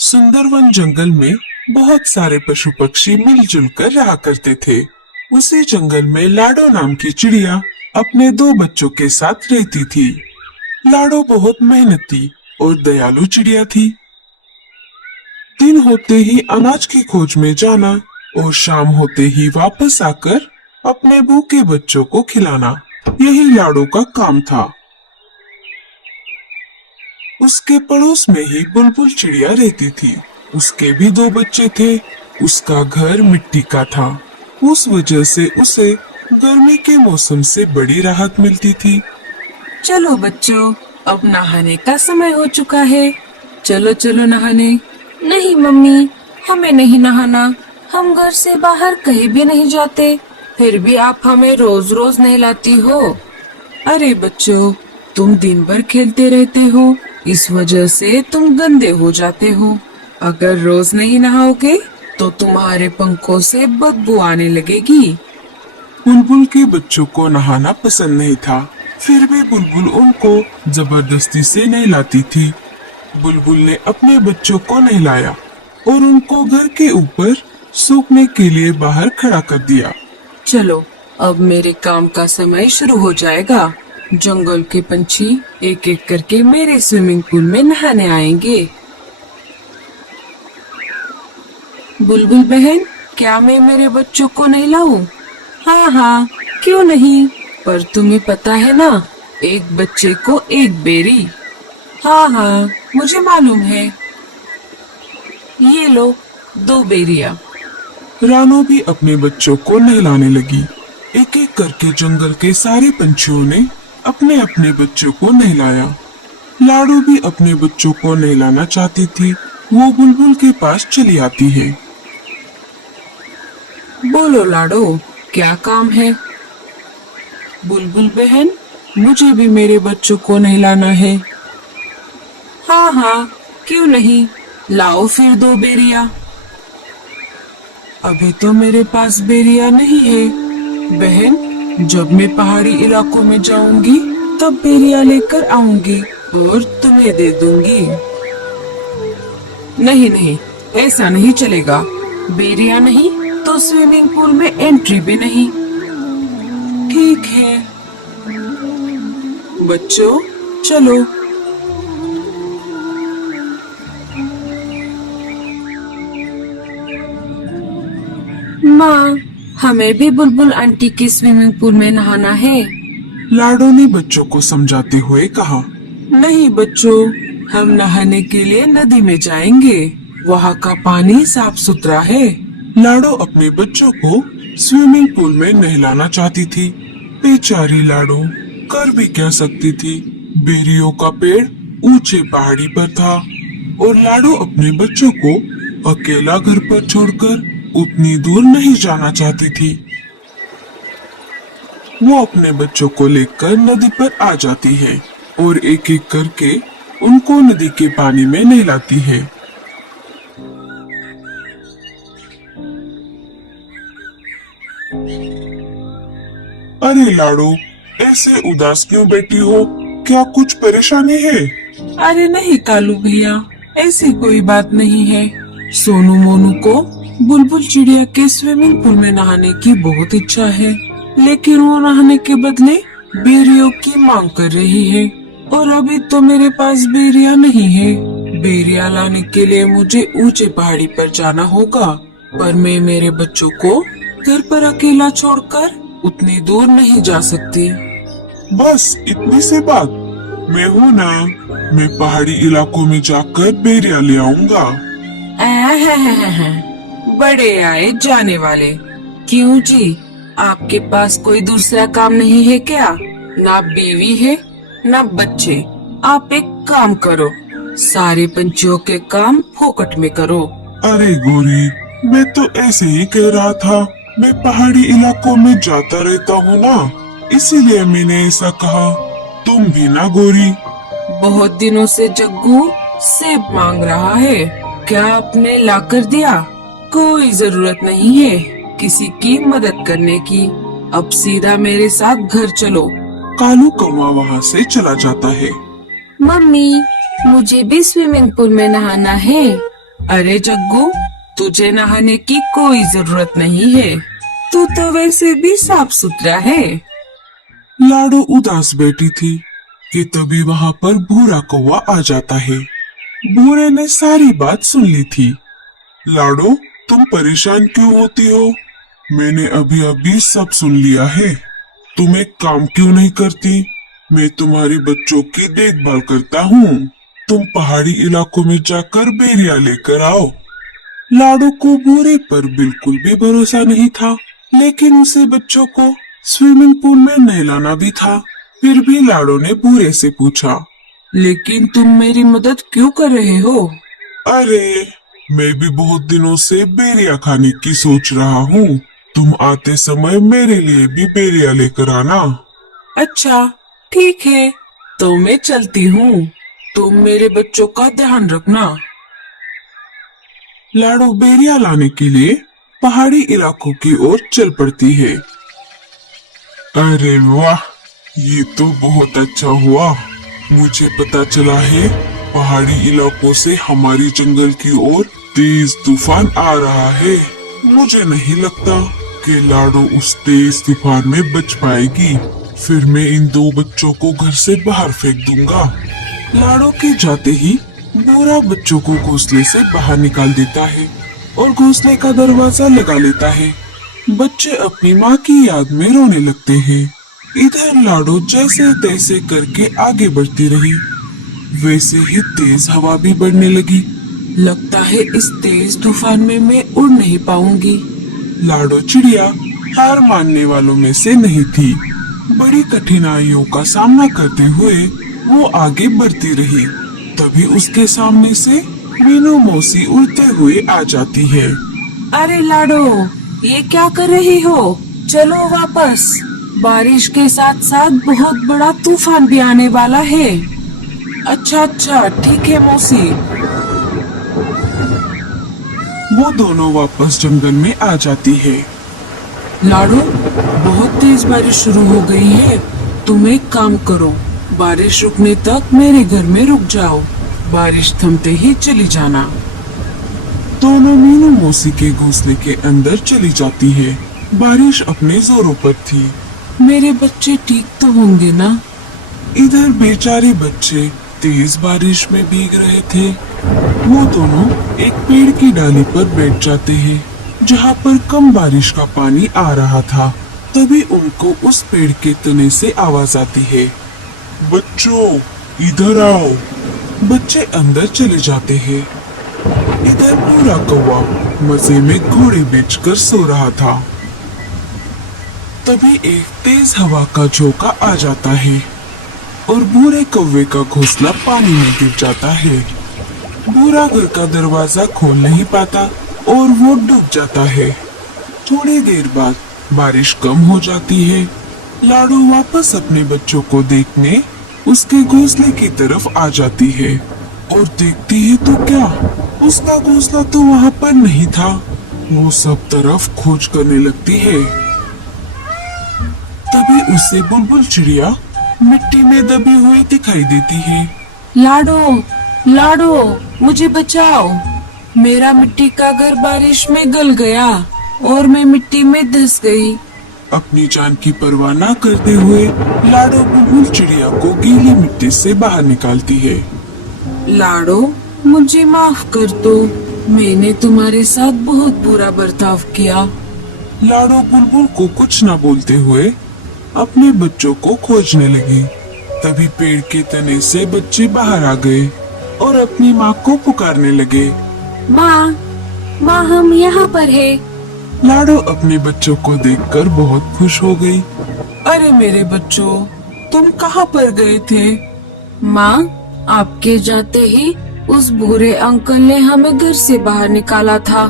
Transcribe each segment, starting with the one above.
सुंदरवन जंगल में बहुत सारे पशु पक्षी मिलजुल कर रहा करते थे। उसी जंगल में लाडो नाम की चिड़िया अपने दो बच्चों के साथ रहती थी। लाडो बहुत मेहनती और दयालु चिड़िया थी। दिन होते ही अनाज की खोज में जाना और शाम होते ही वापस आकर अपने भूखे बच्चों को खिलाना, यही लाडो का काम था। उसके पड़ोस में ही बुलबुल चिड़िया रहती थी। उसके भी दो बच्चे थे। उसका घर मिट्टी का था। उस वजह से उसे गर्मी के मौसम से बड़ी राहत मिलती थी। चलो बच्चों, अब नहाने का समय हो चुका है। चलो चलो नहाने। नहीं मम्मी, हमें नहीं नहाना। हम घर से बाहर कहीं भी नहीं जाते, फिर भी आप हमें रोज रोज नहलाती हो। अरे बच्चों, तुम दिन भर खेलते रहते हो, इस वजह से तुम गंदे हो जाते हो। अगर रोज नहीं नहाओगे तो तुम्हारे पंखों से बदबू आने लगेगी। बुलबुल के बच्चों को नहाना पसंद नहीं था, फिर भी बुलबुल उनको जबरदस्ती से नहलाती थी। बुलबुल ने अपने बच्चों को नहलाया और उनको घर के ऊपर सूखने के लिए बाहर खड़ा कर दिया। चलो, अब मेरे काम का समय शुरू हो जाएगा। जंगल के पंछी एक एक करके मेरे स्विमिंग पूल में नहाने आएंगे। बुलबुल बहन, क्या मैं मेरे बच्चों को नहलाऊं? हाँ हाँ, क्यों नहीं, पर तुम्हें पता है ना, एक बच्चे को एक बेरी। हाँ हाँ, मुझे मालूम है। ये लो, 2 बेरियां। रानो भी अपने बच्चों को नहलाने लगी। एक एक करके जंगल के सारे पंछियों ने अपने अपने बच्चों को नहलाया। लाडो भी अपने बच्चों को नहलाना चाहती थी। वो बुलबुल के पास चली आती है। बोलो लाडो, क्या काम है? बुलबुल बहन, मुझे भी मेरे बच्चों को नहलाना है। हाँ हाँ, क्यों नहीं, लाओ फिर 2 बेरियां। अभी तो मेरे पास बेरिया नहीं है बहन। जब मैं पहाड़ी इलाकों में जाऊंगी तब बेरिया लेकर आऊंगी और तुम्हें दे दूंगी। नहीं नहीं, ऐसा नहीं चलेगा। बेरिया नहीं तो स्विमिंग पूल में एंट्री भी नहीं। ठीक है बच्चों, चलो। माँ, हमें भी बुलबुल आंटी की स्विमिंग पूल में नहाना है। लाडो ने बच्चों को समझाते हुए कहा। नहीं बच्चों, हम नहाने के लिए नदी में जाएंगे। वहाँ का पानी साफ सुथरा है। लाडो अपने बच्चों को स्विमिंग पूल में नहलाना चाहती थी। बेचारी लाडो कर भी क्या सकती थी। बेरियों का पेड़ ऊंचे पहाड़ी पर था और लाडो अपने बच्चों को अकेला घर पर छोड़कर उतनी दूर नहीं जाना चाहती थी। वो अपने बच्चों को लेकर नदी पर आ जाती है और एक एक करके उनको नदी के पानी में नहलाती है। अरे लाडो, ऐसे उदास क्यों बैठी हो? क्या कुछ परेशानी है? अरे नहीं कालू भैया, ऐसी कोई बात नहीं है। सोनू मोनू को बुलबुल चिड़िया के स्विमिंग पूल में नहाने की बहुत इच्छा है, लेकिन वो नहाने के बदले बेरियों की मांग कर रही है और अभी तो मेरे पास बेरिया नहीं है। बेरिया लाने के लिए मुझे ऊंचे पहाड़ी पर जाना होगा, पर मैं मेरे बच्चों को घर पर अकेला छोड़कर उतनी दूर नहीं जा सकती। बस इतनी सी बात, मैं हूँ ना, मैं पहाड़ी इलाकों में जाकर बेरिया ले आऊंगा। बड़े आए जाने वाले। क्यों जी, आपके पास कोई दूसरा काम नहीं है क्या? ना बीवी है ना बच्चे। आप एक काम करो, सारे पंछियों के काम फोकट में करो। अरे गोरी, मैं तो ऐसे ही कह रहा था। मैं पहाड़ी इलाकों में जाता रहता हूँ ना, इसीलिए मैंने ऐसा कहा। तुम भी ना गोरी। बहुत दिनों से जग्गू सेब मांग रहा है, क्या आपने ला कर दिया? कोई जरूरत नहीं है किसी की मदद करने की। अब सीधा मेरे साथ घर चलो। कालू कौवा वहाँ से चला जाता है। मम्मी, मुझे भी स्विमिंग पूल में नहाना है। अरे जग्गू, तुझे नहाने की कोई जरूरत नहीं है। तू तो वैसे भी साफ सुथरा है। लाडो उदास बैठी थी कि तभी वहां पर भूरा कौवा आ जाता है। भूरे ने सारी बात सुन ली थी। लाडो, तुम परेशान क्यों होती हो? मैंने अभी अभी सब सुन लिया है। तुम एक काम क्यों नहीं करती? मैं तुम्हारे बच्चों की देखभाल करता हूँ। तुम पहाड़ी इलाकों में जाकर बेरिया लेकर आओ। लाडो को भूरे पर बिल्कुल भी भरोसा नहीं था, लेकिन उसे बच्चों को स्विमिंग पूल में नहलाना भी था। फिर भी लाडो ने भूरे से पूछा, लेकिन तुम मेरी मदद क्यों कर रहे हो? अरे, मैं भी बहुत दिनों से बेरिया खाने की सोच रहा हूँ। तुम आते समय मेरे लिए भी बेरिया लेकर आना। अच्छा, ठीक है, तो मैं चलती हूँ। तुम मेरे बच्चों का ध्यान रखना। लाडो बेरिया लाने के लिए पहाड़ी इलाकों की ओर चल पड़ती है। अरे वाह, ये तो बहुत अच्छा हुआ। मुझे पता चला है पहाड़ी इलाकों से हमारी जंगल की ओर तेज तूफान आ रहा है। मुझे नहीं लगता कि लाडो उस तेज तूफान में बच पाएगी। फिर मैं इन दो बच्चों को घर से बाहर फेंक दूंगा। लाडो के जाते ही भूरा बच्चों को घोंसले से बाहर निकाल देता है और घोंसले का दरवाजा लगा लेता है। बच्चे अपनी माँ की याद में रोने लगते हैं। इधर लाडो जैसे तैसे करके आगे बढ़ती रही। वैसे ही तेज हवा भी बढ़ने लगी। लगता है इस तेज तूफान में मैं उड़ नहीं पाऊंगी। लाडो चिड़िया हार मानने वालों में से नहीं थी। बड़ी कठिनाइयों का सामना करते हुए वो आगे बढ़ती रही। तभी उसके सामने से मीनू मौसी उड़ते हुए आ जाती है। अरे लाडो, ये क्या कर रही हो? चलो वापस। बारिश के साथ साथ बहुत बड़ा तूफान भी आने वाला है। अच्छा अच्छा, ठीक है मौसी। वो दोनों वापस जंगल में आ जाती है। लाडो, बहुत तेज बारिश शुरू हो गई है। तुम एक काम करो, बारिश रुकने तक मेरे घर में रुक जाओ। बारिश थमते ही चली जाना। दोनों मीनू मौसी के घोंसले के अंदर चली जाती है। बारिश अपने जोरों पर थी। मेरे बच्चे ठीक तो होंगे ना? इधर बेचारे बच्चे तेज बारिश में भीग रहे थे। वो दोनों एक पेड़ की डाली पर बैठ जाते हैं, जहाँ पर कम बारिश का पानी आ रहा था। तभी उनको उस पेड़ के तने से आवाज आती है, बच्चों इधर आओ। बच्चे अंदर चले जाते हैं। इधर पूरा कौवा मजे में घोड़े बेचकर सो रहा था। तभी एक तेज हवा का झोंका आ जाता है और भूरे कौवे का घोंसला पानी में गिर जाता है। भूरा घर का दरवाजा खोल नहीं पाता और वो डूब जाता है। थोड़ी देर बाद बारिश कम हो जाती है। लाडो वापस अपने बच्चों को देखने उसके घोंसले की तरफ आ जाती है और देखती है तो क्या, उसका घोंसला तो वहाँ पर नहीं था। वो सब तरफ खोज करने लगती है। तभी उसे बुलबुल चिड़िया मिट्टी में दबी हुई दिखाई देती है। लाडो, लाडो, मुझे बचाओ। मेरा मिट्टी का घर बारिश में गल गया और मैं मिट्टी में धंस गई। अपनी जान की परवाह न करते हुए लाडो बुलबुल चिड़िया को गीली मिट्टी से बाहर निकालती है। लाडो, मुझे माफ कर दो। मैंने तुम्हारे साथ बहुत बुरा बर्ताव किया। लाडो बुलबुल को कुछ न बोलते हुए अपने बच्चों को खोजने लगी। तभी पेड़ के तने से बच्चे बाहर आ गए और अपनी माँ को पुकारने लगे, माँ, माँ, हम यहाँ पर है। लाडो अपने बच्चों को देखकर बहुत खुश हो गई। अरे मेरे बच्चों, तुम कहाँ पर गए थे? माँ, आपके जाते ही उस बूढ़े अंकल ने हमें घर से बाहर निकाला था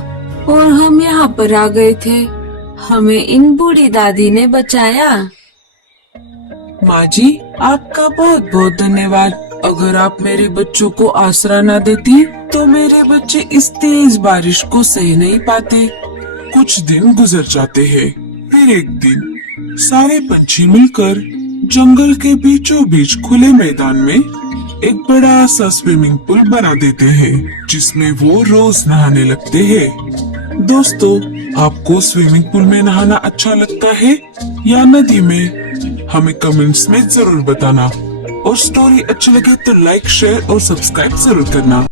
और हम यहाँ पर आ गए थे। हमें इन बूढ़ी दादी ने बचाया। माँ जी, आपका बहुत बहुत धन्यवाद। अगर आप मेरे बच्चों को आसरा न देती तो मेरे बच्चे इस तेज बारिश को सह नहीं पाते। कुछ दिन गुजर जाते हैं। फिर एक दिन सारे पंछी मिलकर जंगल के बीचों बीच खुले मैदान में एक बड़ा सा स्विमिंग पूल बना देते हैं जिसमें वो रोज नहाने लगते हैं। दोस्तों, आपको स्विमिंग पूल में नहाना अच्छा लगता है या नदी में? हमें कमेंट्स में जरूर बताना। और स्टोरी अच्छी लगे तो लाइक, शेयर और सब्सक्राइब जरूर करना।